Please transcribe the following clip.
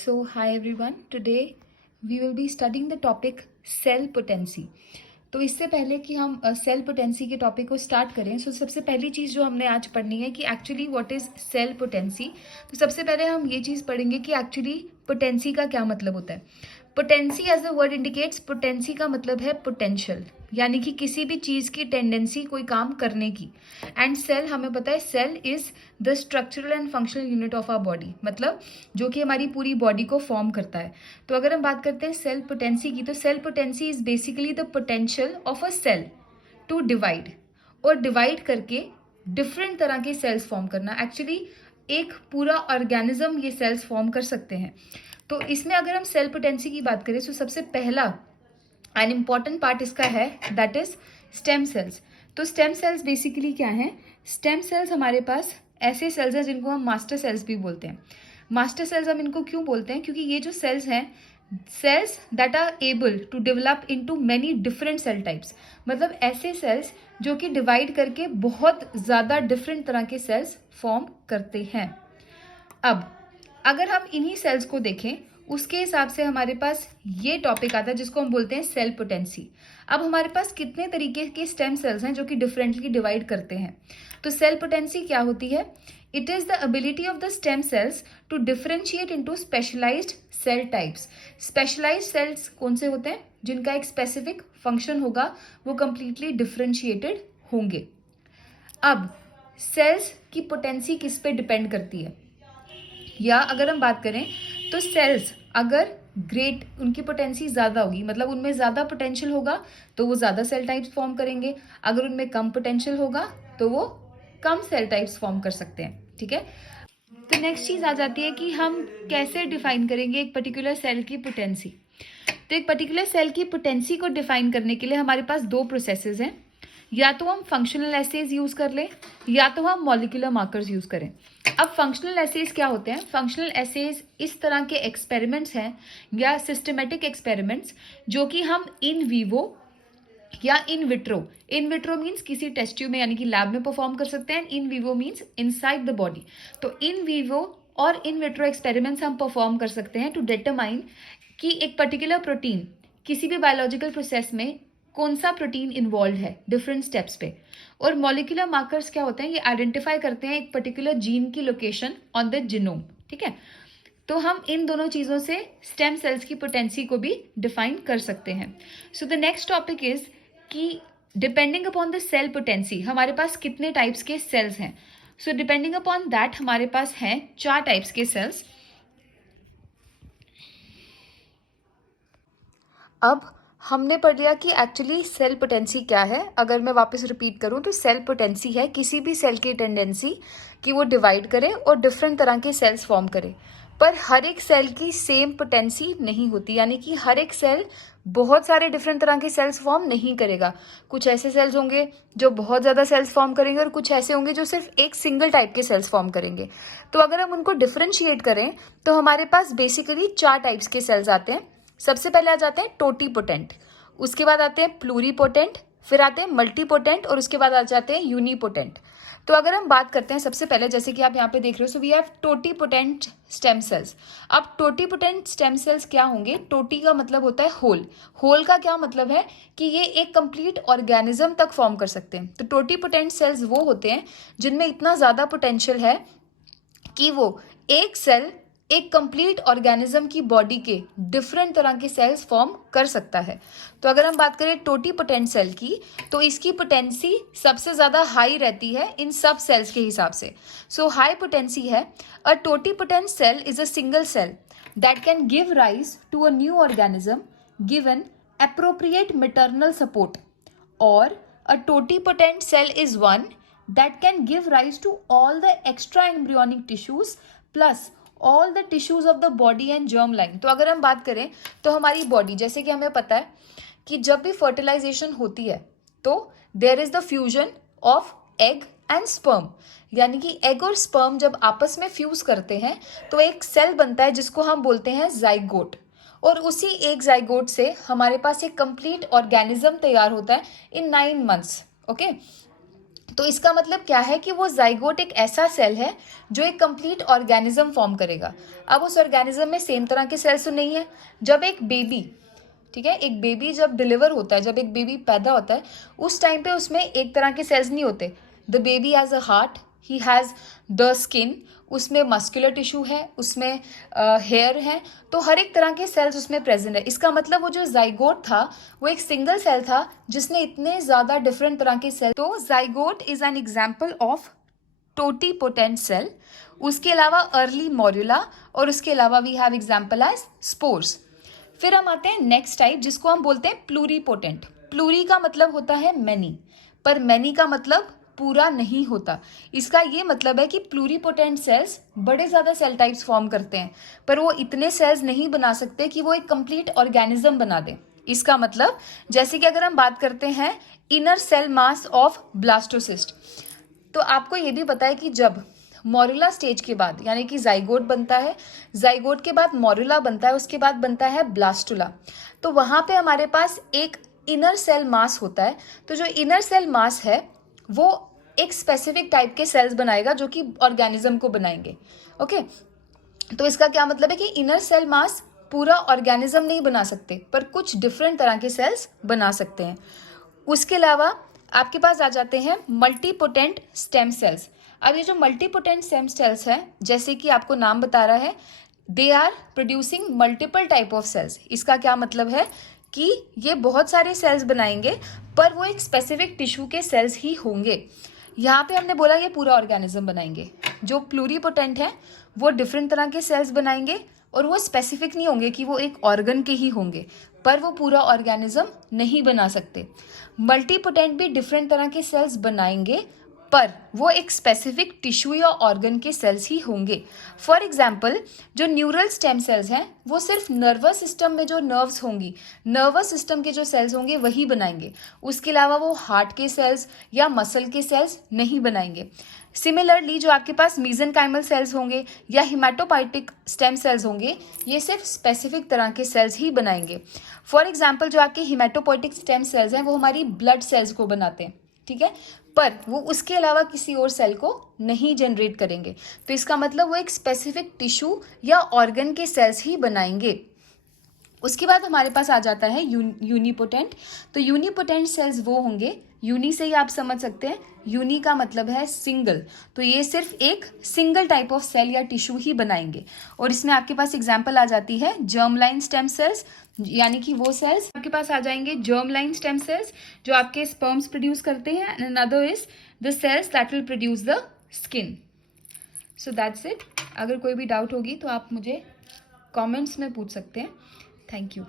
So, hi everyone. Today we will be studying the topic cell potency. तो इससे पहले कि हम सेल पोटेंसी के टॉपिक को स्टार्ट करें, सबसे पहली चीज़ जो हमने आज पढ़नी है कि actually what is cell potency. तो सबसे पहले हम ये चीज़ पढ़ेंगे कि एक्चुअली पोटेंसी का क्या मतलब होता है. Potency as the word indicates, potency का मतलब है पोटेंशियल, यानी कि किसी भी चीज़ की टेंडेंसी कोई काम करने की. एंड सेल, हमें पता है cell is the structural and functional unit of our body, मतलब जो कि हमारी पूरी बॉडी को फॉर्म करता है. तो अगर हम बात करते हैं सेल पोटेंसी की, तो cell potency is basically the potential of a cell to divide, और डिवाइड करके डिफरेंट तरह के सेल्स फॉर्म करना. एक्चुअली एक पूरा ऑर्गेनिज्म ये सेल्स फॉर्म कर सकते हैं. तो इसमें अगर हम सेल पोटेंसी की बात करें तो सबसे पहला एन इम्पॉर्टेंट पार्ट इसका है, दैट इज स्टेम सेल्स. तो स्टेम सेल्स बेसिकली क्या हैं? स्टेम सेल्स हमारे पास ऐसे सेल्स हैं जिनको हम मास्टर सेल्स भी बोलते हैं. मास्टर सेल्स हम इनको क्यों बोलते हैं? क्योंकि ये जो सेल्स हैं, cells that are able to develop into many different cell types, मतलब ऐसे सेल्स जो कि डिवाइड करके बहुत ज़्यादा डिफरेंट तरह के सेल्स फॉर्म करते हैं. अब अगर हम इन्हीं सेल्स को देखें, उसके हिसाब से हमारे पास ये टॉपिक आता है जिसको हम बोलते हैं सेल पोटेंसी. अब हमारे पास कितने तरीके के स्टेम सेल्स हैं जो कि डिफरेंटली डिवाइड करते हैं. तो सेल पोटेंसी क्या होती है? It is the ability of the stem cells to differentiate into specialized cell types. Specialized cells कौन से होते हैं? जिनका एक स्पेसिफिक फंक्शन होगा, वो कंप्लीटली डिफरेंशिएटेड होंगे. अब सेल्स की पोटेंसी किस पे डिपेंड करती है? या अगर हम बात करें तो सेल्स अगर ग्रेट, उनकी पोटेंसी ज़्यादा होगी, मतलब उनमें ज़्यादा पोटेंशियल होगा तो वो ज़्यादा सेल टाइप्स फॉर्म करेंगे. अगर उनमें कम पोटेंशियल होगा तो वो कम सेल टाइप्स फॉर्म कर सकते हैं. ठीक है. तो नेक्स्ट चीज़ आ जाती है कि हम कैसे डिफाइन करेंगे एक पर्टिकुलर सेल की पोटेंसी. तो एक पर्टिकुलर सेल की पोटेंसी को डिफाइन करने के लिए हमारे पास दो प्रोसेसेस हैं. या तो हम फंक्शनल एसेज यूज कर लें, या तो हम मॉलिक्यूलर मार्कर्स यूज करें. अब फंक्शनल एसेज क्या होते हैं? फंक्शनल एसेज इस तरह के एक्सपेरिमेंट्स हैं या सिस्टमेटिक एक्सपेरिमेंट्स जो कि हम इन वीवो या इन विट्रो मीन्स किसी टेस्ट ट्यूब में यानी कि लैब में परफॉर्म कर सकते हैं. In vivo means inside the body. तो इन वीवो और इन विट्रो एक्सपेरिमेंट्स हम परफॉर्म कर सकते हैं टू डिटरमाइन कि एक पर्टिकुलर प्रोटीन किसी भी बायोलॉजिकल प्रोसेस में कौन सा प्रोटीन इन्वॉल्व है डिफरेंट स्टेप्स पे. और मॉलिक्यूलर मार्कर्स क्या होते हैं? ये आइडेंटिफाई करते हैं एक पर्टिकुलर जीन की लोकेशन ऑन द जीनोम. ठीक है. तो हम इन दोनों चीज़ों से स्टेम सेल्स की पोटेंसी को भी डिफाइन कर सकते हैं. So the next topic is कि depending upon the cell potency हमारे पास कितने टाइप्स के सेल्स हैं. सो डिपेंडिंग अपॉन दैट हमारे पास हैं 4 टाइप्स के सेल्स. अब हमने पढ़ लिया कि एक्चुअली सेल पोटेंसी क्या है. अगर मैं वापस रिपीट करूं तो सेल पोटेंसी है किसी भी सेल की टेंडेंसी कि वो डिवाइड करे और डिफरेंट तरह के सेल्स फॉर्म करे. पर हर एक सेल की सेम पोटेंसी नहीं होती, यानी कि हर एक सेल बहुत सारे डिफरेंट तरह के सेल्स फॉर्म नहीं करेगा. कुछ ऐसे सेल्स होंगे जो बहुत ज़्यादा सेल्स फॉर्म करेंगे और कुछ ऐसे होंगे जो सिर्फ एक सिंगल टाइप के सेल्स फॉर्म करेंगे. तो अगर हम उनको डिफरेंशिएट करें तो हमारे पास बेसिकली 4 टाइप्स के सेल्स आते हैं. सबसे पहले आ जाते हैं टोटीपोटेंट, उसके बाद आते हैं प्लूरीपोटेंट, फिर आते हैं मल्टीपोटेंट और उसके बाद आ जाते हैं यूनिपोटेंट. तो अगर हम बात करते हैं सबसे पहले, जैसे कि आप यहाँ पे देख रहे हो, so we have totipotent stem cells. अब टोटीपोटेंट स्टेम सेल्स क्या होंगे? टोटी का मतलब होता है होल. होल का क्या मतलब है? कि ये एक कंप्लीट ऑर्गेनिज्म तक फॉर्म कर सकते हैं. तो टोटीपोटेंट सेल्स वो होते हैं जिनमें इतना ज़्यादा पोटेंशियल है कि वो एक सेल एक कंप्लीट ऑर्गेनिज्म की बॉडी के डिफरेंट तरह के सेल्स फॉर्म कर सकता है. तो अगर हम बात करें टोटीपोटेंट सेल की, तो इसकी पोटेंसी सबसे ज़्यादा हाई रहती है इन सब सेल्स के हिसाब से. सो हाई पोटेंसी है. A totipotent cell is a single cell that can give rise to a new organism given appropriate maternal support, or a totipotent cell is one that can give rise to all the extra embryonic tissues plus all the tissues of the body and germ line. तो अगर हम बात करें तो हमारी body, जैसे कि हमें पता है कि जब भी फर्टिलाइजेशन होती है तो there is the fusion of egg and sperm, यानी कि एग और स्पर्म जब आपस में फ्यूज करते हैं तो एक सेल बनता है जिसको हम बोलते हैं जाइगोट. और उसी एक जाइगोट से हमारे पास एक कंप्लीट ऑर्गेनिज्म तैयार होता है इन 9 months. ओके. तो इसका मतलब क्या है कि वो जाइगोट एक ऐसा सेल है जो एक कंप्लीट ऑर्गेनिज्म फॉर्म करेगा। अब उस ऑर्गेनिज्म में सेम तरह के सेल्स तो नहीं है। जब एक बेबी, ठीक है, एक बेबी जब डिलीवर होता है, जब एक बेबी पैदा होता है, उस टाइम पे उसमें एक तरह के सेल्स नहीं होते। The baby has a heart, he has the skin, उसमें मस्कुलर टिश्यू है, उसमें हेयर है, तो हर एक तरह के सेल्स उसमें प्रेजेंट है। इसका मतलब वो जो जाइगोट था वो एक सिंगल सेल था जिसने इतने ज़्यादा डिफरेंट तरह के सेल। तो zygote is an example of totipotent cell. उसके अलावा अर्ली मॉड्यूला, और उसके अलावा we have example as spores. फिर हम आते हैं नेक्स्ट टाइप जिसको हम बोलते हैं प्लूरीपोटेंट। प्लूरी का मतलब होता है मैनी, पर मैनी का मतलब पूरा नहीं होता। इसका ये मतलब है कि प्लूरीपोटेंट सेल्स बड़े ज़्यादा सेल टाइप्स फॉर्म करते हैं, पर वो इतने सेल्स नहीं बना सकते कि वो एक कंप्लीट ऑर्गेनिज्म बना दें। इसका मतलब जैसे कि अगर हम बात करते हैं inner cell mass of blastocyst, तो आपको ये भी पता है कि जब मॉरुला स्टेज के बाद, यानी कि जाइगोट बनता है, जाइगोट के बाद मॉरुला बनता है, उसके बाद बनता है ब्लास्टुला, तो वहाँ पे हमारे पास एक इनर सेल मास होता है। तो जो इनर सेल मास है वो एक स्पेसिफिक टाइप के सेल्स बनाएगा जो कि ऑर्गेनिज्म को बनाएंगे। ओके, तो इसका क्या मतलब है कि इनर सेल मास पूरा ऑर्गेनिज्म नहीं बना सकते, पर कुछ डिफरेंट तरह के सेल्स बना सकते हैं। उसके अलावा आपके पास आ जाते हैं मल्टीपोटेंट स्टेम सेल्स। अब ये जो मल्टीपोटेंट स्टेम सेल्स हैं, जैसे कि आपको नाम बता रहा है, they are producing multiple type of cells. इसका क्या मतलब है कि ये बहुत सारे सेल्स बनाएंगे, पर वो एक स्पेसिफिक टिश्यू के सेल्स ही होंगे। यहाँ पे हमने बोला ये पूरा ऑर्गेनिज्म बनाएंगे। जो प्लूरीपोटेंट है वो डिफरेंट तरह के सेल्स बनाएंगे, और वो स्पेसिफिक नहीं होंगे कि वो एक ऑर्गन के ही होंगे, पर वो पूरा ऑर्गेनिज्म नहीं बना सकते। मल्टीपोटेंट भी डिफरेंट तरह के सेल्स बनाएंगे, पर वो एक स्पेसिफिक टिश्यू या ऑर्गन के सेल्स ही होंगे। फॉर एग्जाम्पल, जो न्यूरल स्टेम सेल्स हैं वो सिर्फ नर्वस सिस्टम में जो नर्व्स होंगी, नर्वस सिस्टम के जो सेल्स होंगे वही बनाएंगे। उसके अलावा वो हार्ट के सेल्स या मसल के सेल्स नहीं बनाएंगे। सिमिलरली जो आपके पास मीजेनकाइमल सेल्स होंगे या हिमेटोपोइटिक स्टेम सेल्स होंगे, ये सिर्फ स्पेसिफिक तरह के सेल्स ही बनाएंगे। फॉर एग्जाम्पल, जो आपके हिमेटोपोइटिक स्टेम सेल्स हैं वो हमारी ब्लड सेल्स को बनाते हैं, ठीक है, पर वो उसके अलावा किसी और सेल को नहीं जनरेट करेंगे। तो इसका मतलब वो एक स्पेसिफिक टिश्यू या ऑर्गन के सेल्स ही बनाएंगे। उसके बाद हमारे पास आ जाता है यूनिपोटेंट। तो यूनिपोटेंट सेल्स वो होंगे, यूनी से ही आप समझ सकते हैं, यूनी का मतलब है सिंगल, तो ये सिर्फ एक सिंगल टाइप ऑफ सेल या टिश्यू ही बनाएंगे। और इसमें आपके पास एग्जांपल आ जाती है जर्म लाइन स्टेम सेल्स, यानी कि वो सेल्स आपके पास आ जाएंगे जर्म लाइन स्टेम सेल्स जो आपके स्पर्म्स प्रोड्यूस करते हैं, and another is the cells that will produce the skin. So that's it. अगर कोई भी डाउट होगी तो आप मुझे कमेंट्स में पूछ सकते हैं। Thank you.